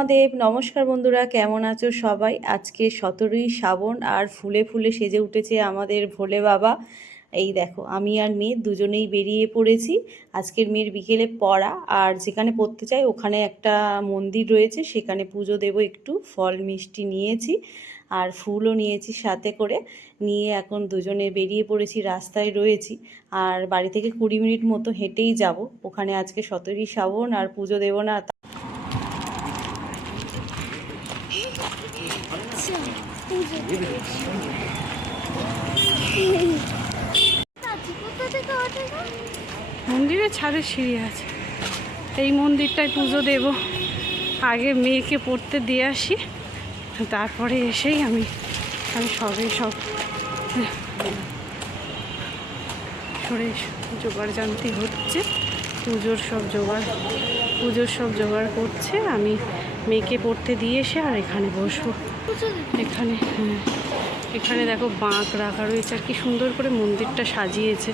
মহাদেব। নমস্কার বন্ধুরা, কেমন আছো সবাই? আজকে 17ই শ্রাবণ আর ফুলে ফুলে সেজে উঠেছে আমাদের ভোলে বাবা। এই দেখো, আমি আর মেয়ে দুজনেই বেরিয়ে পড়েছি। আজকের মেয়ের বিকেলে পড়া, আর যেখানে পড়তে চাই ওখানে একটা মন্দির রয়েছে, সেখানে পুজো দেব। একটু ফল মিষ্টি নিয়েছি আর ফুলও নিয়েছি সাথে করে। নিয়ে এখন দুজনে বেরিয়ে পড়েছি, রাস্তায় রয়েছি। আর বাড়ি থেকে 20 মিনিট মতো হেঁটেই যাব ওখানে। আজকে 17ই শ্রাবণ আর পুজো দেবো না। মন্দিরে ছাদের সিঁড়ি আছে, এই মন্দিরটায় পুজো দেব। আগে মেয়েকে পড়তে দিয়ে আসি, তারপরে এসেই আমি সবে সব সরে জোগাড় জানতে হচ্ছে। পুজোর সব জোগাড় করছে। আমি মেয়েকে পড়তে দিয়ে এসে আর এখানে বসবো। এখানে দেখো বাঁক রাখা রয়েছে, আর কি সুন্দর করে মন্দিরটা সাজিয়েছে।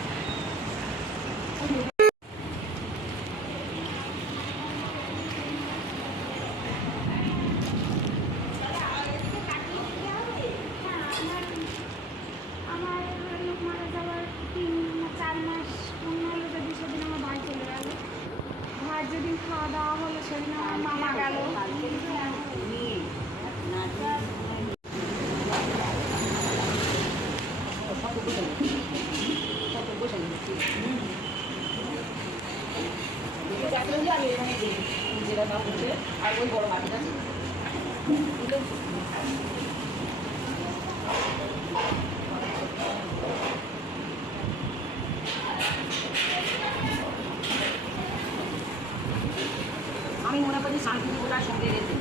যেদিন খাওয়া দাওয়া হলো সেদিন আমার মামা গেল। আর ওই বড় মাটিটা আমি মনে করি শান্তিপুরার সঙ্গে রেখে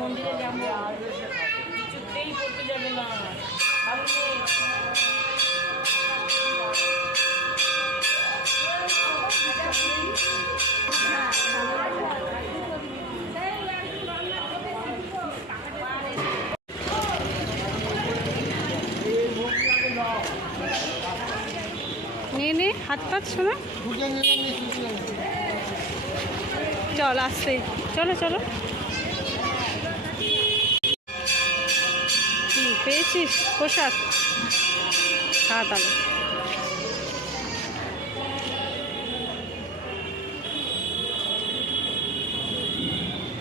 মন্দিরে যাবো, কিছুতেই করতে যাবে না। নে হাত পাত শোনা, চল আসতে, চলো চলো। পেয়েছিস পোশাক? খা তাহলে।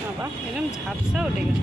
বাবা এরকম ঝাপসা উঠে গেল।